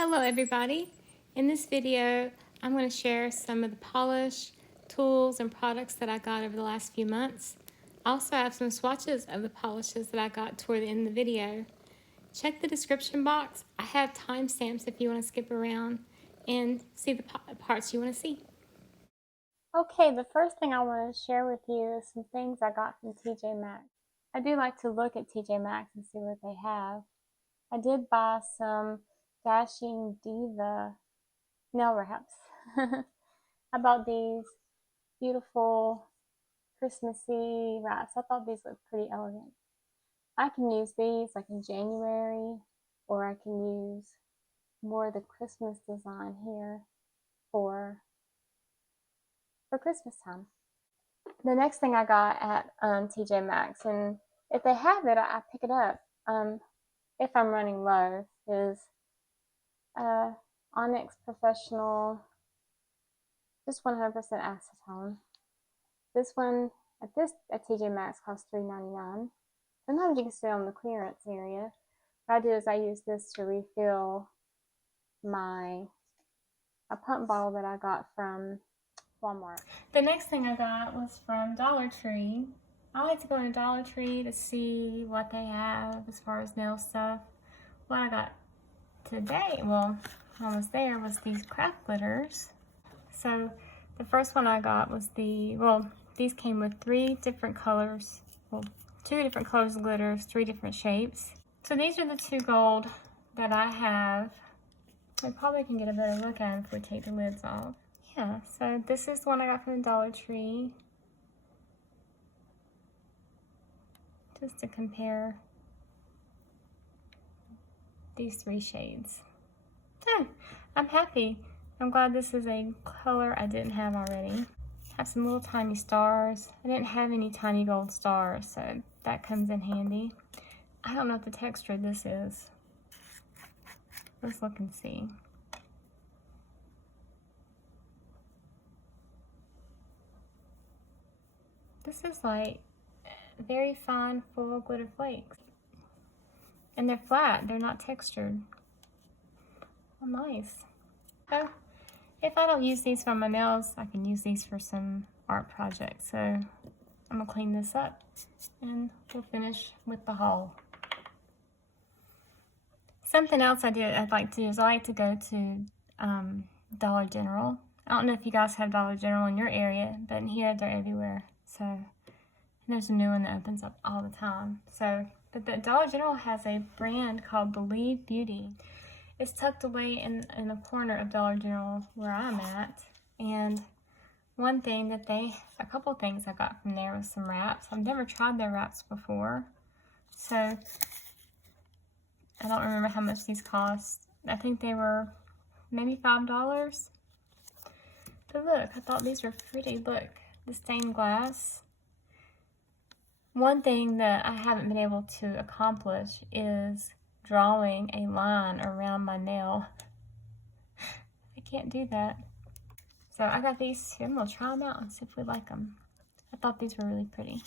Hello everybody. In this video, I'm going to share some of the polish, tools, and products that I got over the last few months. I also have some swatches of the polishes that I got toward the end of the video. Check the description box. I have timestamps if you want to skip around and see the parts you want to see. Okay, the first thing I want to share with you is some things I got from TJ Maxx. I do like to look at TJ Maxx and see what they have. I did buy some Dashing Diva nail wraps. I bought these beautiful Christmassy wraps. I thought these looked pretty elegant. I can use these like in January, or I can use more of the Christmas design here for Christmas time. The next thing I got at TJ Maxx, and if they have it, I pick it up if I'm running low, is Onyx Professional, just 100% acetone. This one at TJ Maxx costs $3.99. Sometimes you can stay on the clearance area. What I do is I use this to refill a pump bottle that I got from Walmart. The next thing I got was from Dollar Tree. I like to go to Dollar Tree to see what they have as far as nail stuff. What I got today, well, I was there, was these craft glitters. So the first one I got was these came with 3 different colors, well, 2 different colors of glitters, 3 different shapes. So these are the 2 gold that I have. I probably can get a better look at them if we take the lids off. Yeah, so this is the one I got from the Dollar Tree. Just to compare these 3 shades. So, I'm happy. I'm glad this is a color I didn't have already. Have some little tiny stars. I didn't have any tiny gold stars, so that comes in handy. I don't know what the texture of this is. Let's look and see. This is like very fine, full glitter flakes. And they're flat, they're not textured. Oh, nice. So, if I don't use these for my nails, I can use these for some art projects. So, I'm gonna clean this up and we'll finish with the haul. Something else I'd like to do is I like to go to Dollar General. I don't know if you guys have Dollar General in your area, but in here they're everywhere. So, there's a new one that opens up all the time. So, but the Dollar General has a brand called Believe Beauty. It's tucked away in a corner of Dollar General where I'm at. And a couple things I got from there was some wraps. I've never tried their wraps before. So, I don't remember how much these cost. I think they were maybe $5. But look, I thought these were pretty. Look, the stained glass. One thing that I haven't been able to accomplish is drawing a line around my nail. I can't do that. So I got these 2. I'm going to try them out and see if we like them. I thought these were really pretty.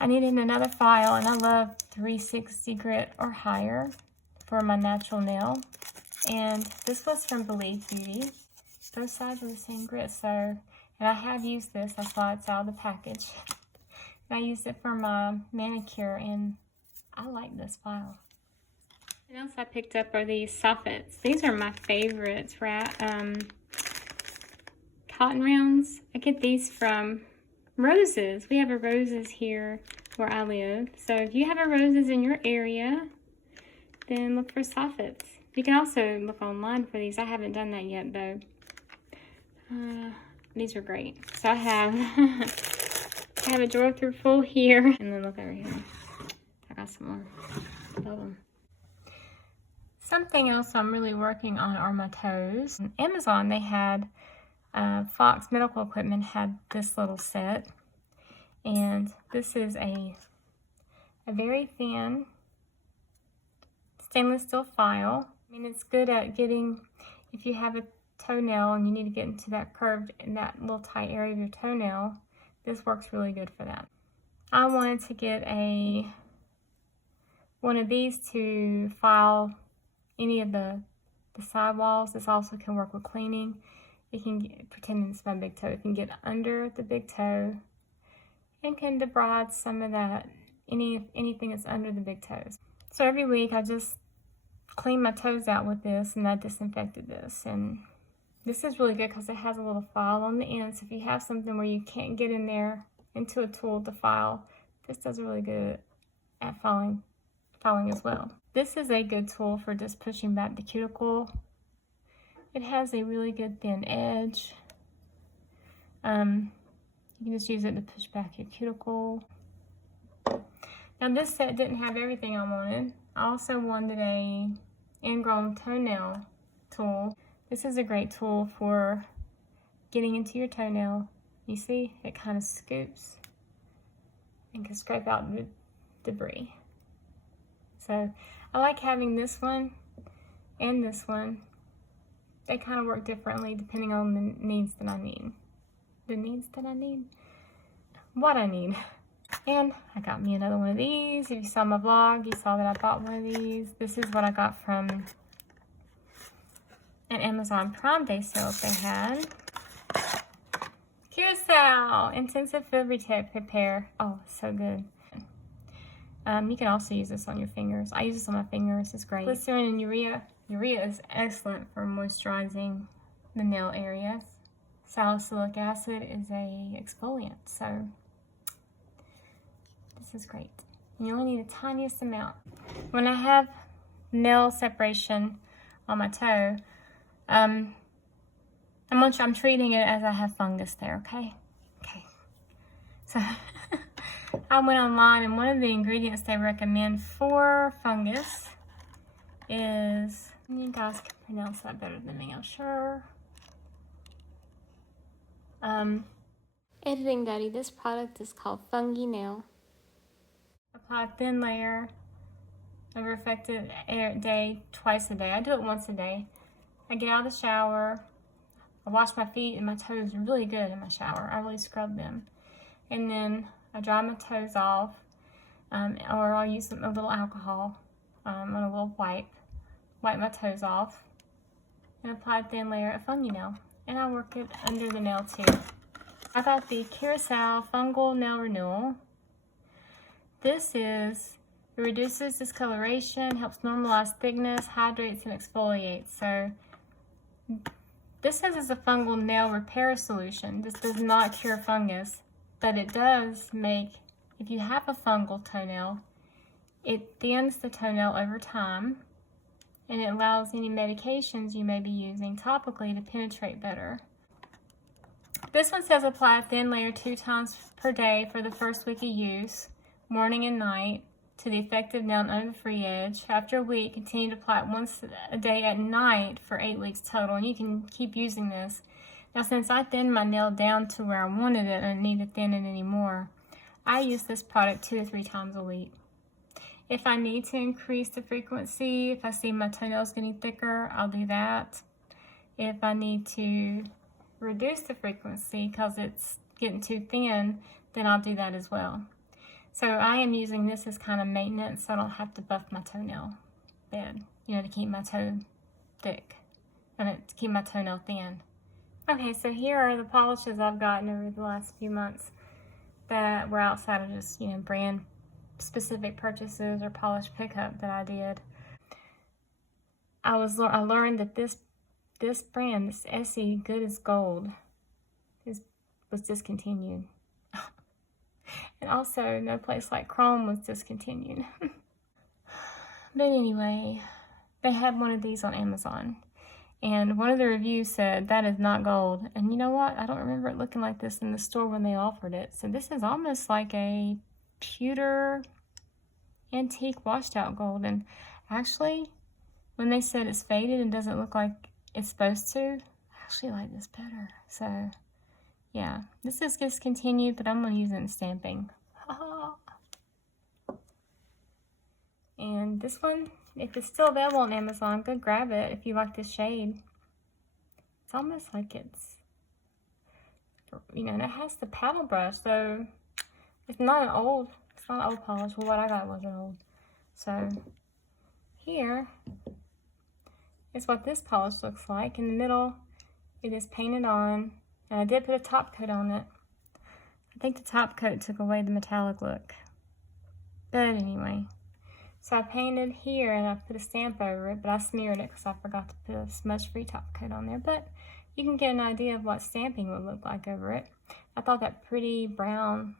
I needed another file, and I love 360 grit or higher for my natural nail. And this was from Believe Beauty. Both sides are the same grit, so, and I have used this. That's why it's out of the package. And I used it for my manicure, and I like this file. What else I picked up are these Sofetts. These are my favorites, cotton rounds. I get these from Roses. We have a Roses here where I live. So if you have a Roses in your area, then look for Sofetts. You can also look online for these. I haven't done that yet though. These are great. So I have I have a drawer full here, and then look over here. I got some more. Love them. Something else I'm really working on are my toes. On Amazon, they had Fox Medical Equipment had this little set, and this is a very thin stainless steel file. I mean, it's good at getting, if you have a toenail and you need to get into that curved, in that little tight area of your toenail, this works really good for that. I wanted to get one of these to file any of the sidewalls. This also can work with cleaning. It can get, pretending it's my big toe, it can get under the big toe and can debride some of that, anything that's under the big toes. So every week I just clean my toes out with this, and I disinfected this. And this is really good because it has a little file on the end. So if you have something where you can't get in there into a tool to file, this does really good at filing as well. This is a good tool for just pushing back the cuticle. It has a really good thin edge. You can just use it to push back your cuticle. Now this set didn't have everything I wanted. I also wanted a Ingrown toenail tool. This is a great tool for getting into your toenail. You see, it kind of scoops and can scrape out the debris. So I like having this one and this one. They kind of work differently depending on the needs that I need. What I need. And I got me another one of these. If you saw my vlog, you saw that I bought one of these. This is what I got from an Amazon Prime Day sale they had. Kerasal Intensive Field Repair. Oh, so good. You can also use this on your fingers. I use this on my fingers. It's great. Glycerin and urea. Urea is excellent for moisturizing the nail areas. Salicylic acid is a exfoliant, so this is great. You only need the tiniest amount. When I have nail separation on my toe, I'm treating it as I have fungus there, okay? Okay. So I went online, and one of the ingredients they recommend for fungus is, you guys can pronounce that better than me, I'm sure. Editing Daddy, this product is called FungiNail. Apply a thin layer of affected day twice a day. I do it once a day. I get out of the shower. I wash my feet and my toes really good in my shower. I really scrub them. And then I dry my toes off, or I'll use a little alcohol on a little wipe my toes off, and apply a thin layer of FungiNail. And I work it under the nail too. I got the Kerasal Fungal Nail Renewal. It reduces discoloration, helps normalize thickness, hydrates, and exfoliates. So this says it's a fungal nail repair solution. This does not cure fungus, but it does make, if you have a fungal toenail, it thins the toenail over time, and it allows any medications you may be using topically to penetrate better. This one says apply a thin layer 2 times per day for the first week of use, morning and night, to the affected nail and under the free edge. After a week, continue to apply it once a day at night for 8 weeks total, and you can keep using this. Now, since I thinned my nail down to where I wanted it and I didn't need to thin it anymore, I use this product 2 to 3 times a week. If I need to increase the frequency, if I see my toenails getting thicker, I'll do that. If I need to reduce the frequency because it's getting too thin, then I'll do that as well. So I am using this as kind of maintenance, so I don't have to buff my toenail bed, to keep my toe thick and to keep my toenail thin. Okay, so here are the polishes I've gotten over the last few months that were outside of just, brand specific purchases or polish pickup that I did. I learned that this brand, this Essie Good as Gold, was discontinued. And also, No Place Like Chrome was discontinued. But anyway, they had one of these on Amazon. And one of the reviews said, that is not gold. And you know what? I don't remember it looking like this in the store when they offered it. So this is almost like a pewter antique washed out gold. And actually, when they said it's faded and doesn't look like it's supposed to, I actually like this better. So yeah, this is discontinued, but I'm going to use it in stamping. And this one, if it's still available on Amazon, go grab it if you like this shade. It's almost like it's, and it has the paddle brush, so it's not an old polish. Well, what I got wasn't old. So here, is what this polish looks like. In the middle, it is painted on, and I did put a top coat on it. I think the top coat took away the metallic look. But anyway, so I painted here and I put a stamp over it, but I smeared it because I forgot to put a smudge-free top coat on there. But you can get an idea of what stamping would look like over it. I thought that pretty brown,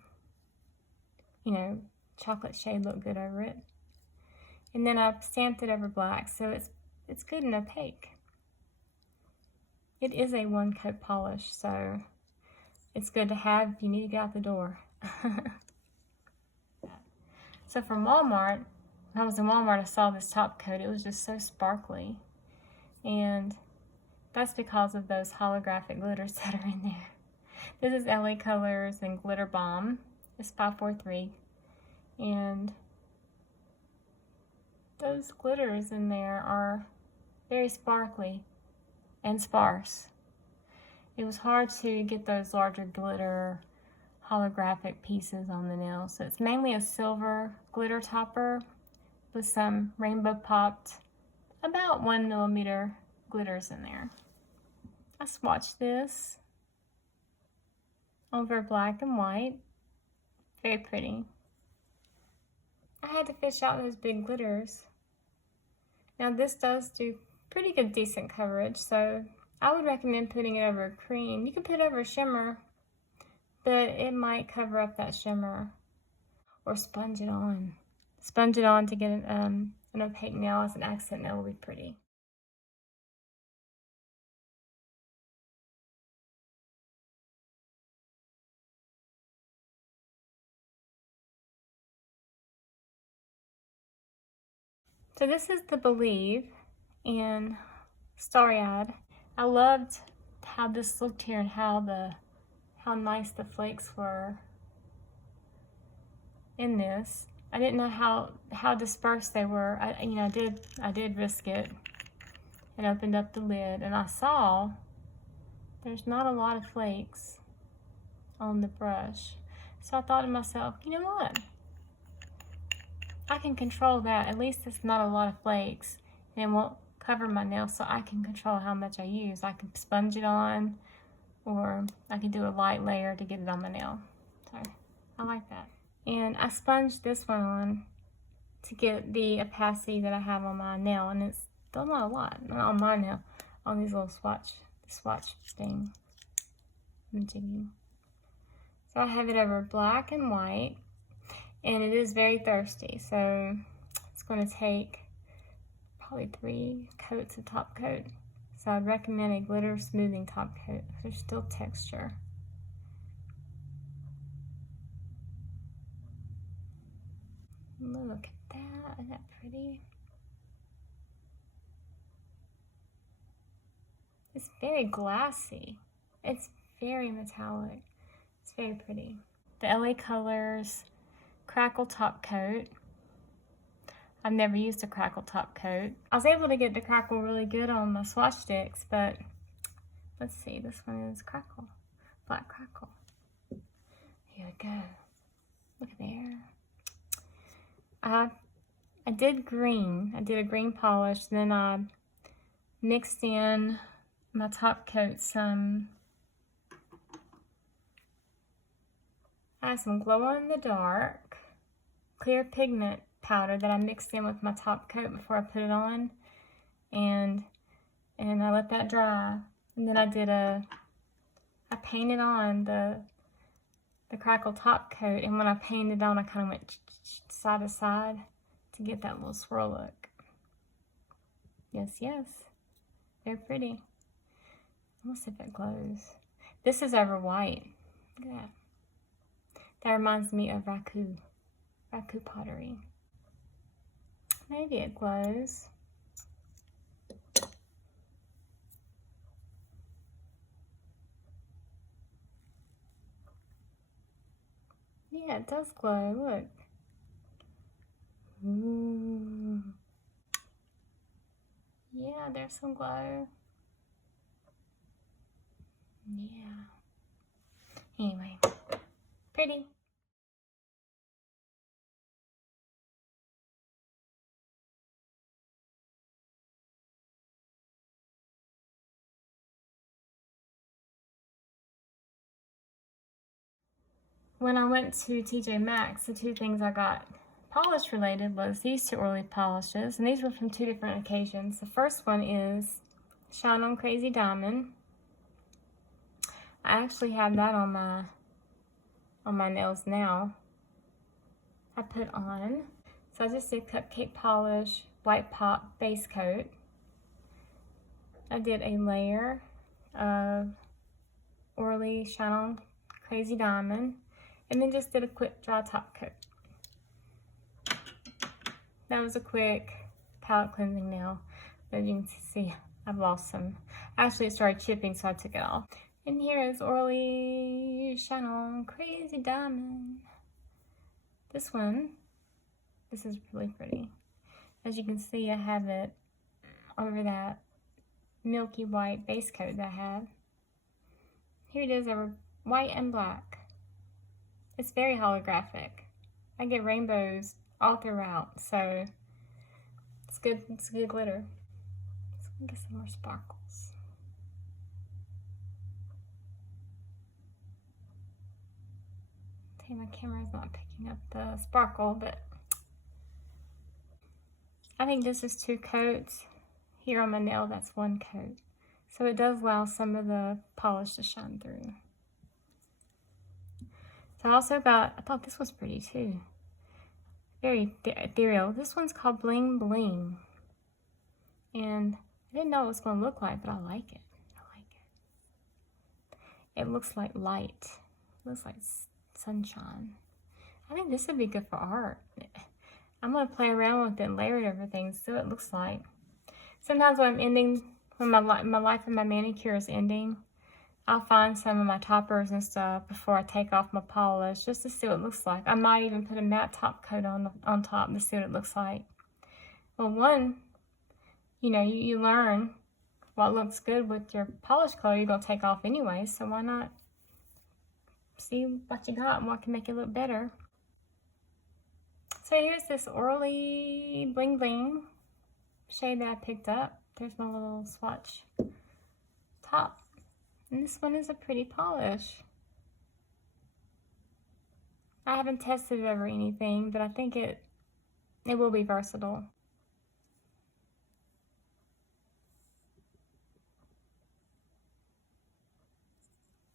you know, chocolate shade looked good over it. And then I stamped it over black, so it's good and opaque. It is a one-coat polish, so it's good to have if you need to get out the door. So from Walmart, when I was in Walmart, I saw this top coat. It was just so sparkly. And that's because of those holographic glitters that are in there. This is LA Colors and Glitter Bomb. It's 543. And those glitters in there are very sparkly and sparse. It was hard to get those larger glitter holographic pieces on the nail. So it's mainly a silver glitter topper with some rainbow popped, about 1mm glitters in there. I swatched this over black and white. Very pretty. I had to fish out those big glitters. Now this does do pretty good decent coverage, so I would recommend putting it over a cream. You can put it over a shimmer, but it might cover up that shimmer. Or sponge it on. Sponge it on to get an opaque nail as an accent nail will be pretty. So this is the Believe in Starry. I loved how this looked here and how nice the flakes were in this. I didn't know how dispersed they were. I did risk it and opened up the lid, and I saw there's not a lot of flakes on the brush. So I thought to myself, you know what? I can control that. At least it's not a lot of flakes and it won't cover my nail, so I can control how much I use. I can sponge it on, or I can do a light layer to get it on my nail. So I like that. And I sponged this one on to get the opacity that I have on my nail, and it's still not a lot, not on my nail, on these little swatch thing. So I have it over black and white, and it is very thirsty, so it's going to take probably 3 coats of top coat. So I'd recommend a glitter smoothing top coat. There's still texture. Look at that, isn't that pretty? It's very glassy. It's very metallic. It's very pretty. The LA Colors Crackle top coat. I've never used a Crackle top coat. I was able to get the Crackle really good on my swatch sticks, but let's see, this one is Crackle, Black Crackle. Here we go. Look at there. I did green. I did a green polish, then I mixed in my top coat I have some glow in the dark clear pigment powder that I mixed in with my top coat before I put it on, and I let that dry, and then I painted on the Crackle top coat, and when I painted on, I kind of went side to side to get that little swirl look. Yes, yes, they're pretty. Let's see if it glows. This is over white. Look at that. That reminds me of raku pottery. Maybe it glows. Yeah, it does glow. Look. Ooh. Yeah, there's some glow. Yeah. Anyway, pretty. when I went to TJ Maxx, the two things I got polish related was these two Orly polishes, and these were from two different occasions. The first one is Shine On Crazy Diamond. I actually have that on my nails now. I put on, so I just did Cupcake Polish White Pop Base Coat. I did a layer of Orly Shine On Crazy Diamond, and then just did a quick dry top coat. That was a quick palette cleansing nail. But you can see I've lost some. Actually, it started chipping, so I took it off. And here is Orly Shine On Crazy Diamond. This is really pretty. As you can see, I have it over that milky white base coat that I had. Here it is over white and black. It's very holographic. I get rainbows all throughout, so it's good. It's good glitter. So let me get some more sparkles. Okay, my camera is not picking up the sparkle, but I think this is 2 coats. Here on my nail, that's 1 coat. So it does allow some of the polish to shine through. So I also got, I thought this was pretty too. Very ethereal. This one's called Bling Bling. And I didn't know what it was going to look like, but I like it. I like it. It looks like light. It looks like sunshine. I think this would be good for art. I'm going to play around with it and layer it over things, see what it looks like. Sometimes when my life and my manicure is ending, I'll find some of my toppers and stuff before I take off my polish just to see what it looks like. I might even put a matte top coat on top to see what it looks like. Well, one, you know, you learn what looks good with your polish color you're going to take off anyway, so why not see what you got and what can make it look better. So here's this Orly Bling Bling shade that I picked up. There's my little swatch top. And this one is a pretty polish. I haven't tested it over anything, but I think it will be versatile.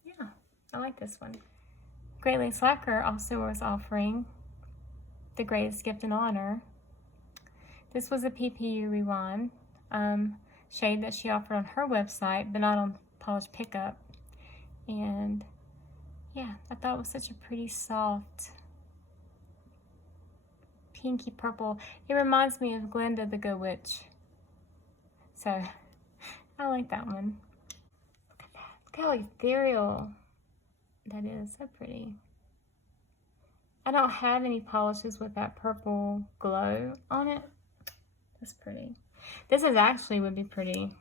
Yeah, I like this one. Great Lakes Lacquer also was offering the Greatest Gift and Honor. This was a PPU Rewind shade that she offered on her website, but not on Polish Pickup. And yeah, I thought it was such a pretty soft pinky purple. It reminds me of Glinda the Good Witch. So I like that one. Look at that. Look how ethereal that is. So pretty. I don't have any polishes with that purple glow on it. That's pretty. This is actually would be pretty,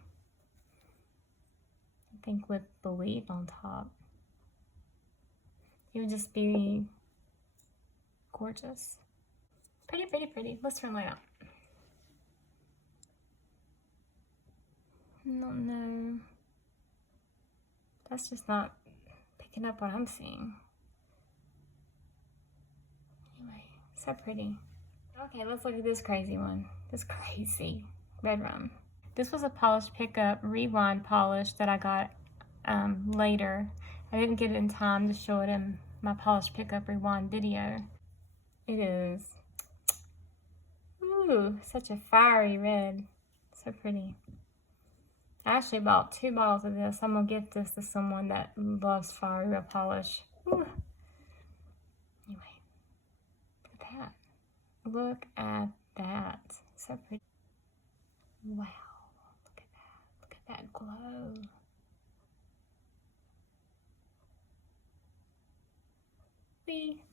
I think, with Believe on top. It would just be gorgeous. Pretty, pretty, pretty. Let's turn the light out. I don't know. That's just not picking up what I'm seeing. Anyway, so pretty. Okay, let's look at this crazy one. This crazy Redrum. This was a polish pickup rewind polish that I got later. I didn't get it in time to show it in my polish pickup rewind video. It is, ooh, such a fiery red. So pretty. I actually bought 2 bottles of this. I'm gonna gift this to someone that loves fiery red polish. Ooh. Anyway, look at that. Look at that. So pretty. Wow. Look at that. Look at that glow. Whee.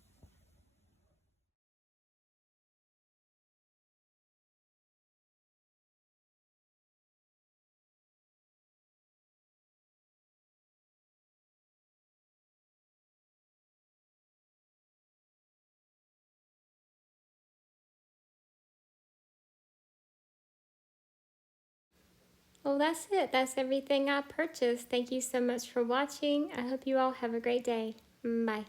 Well, that's it. That's everything I purchased. Thank you so much for watching. I hope you all have a great day. Bye.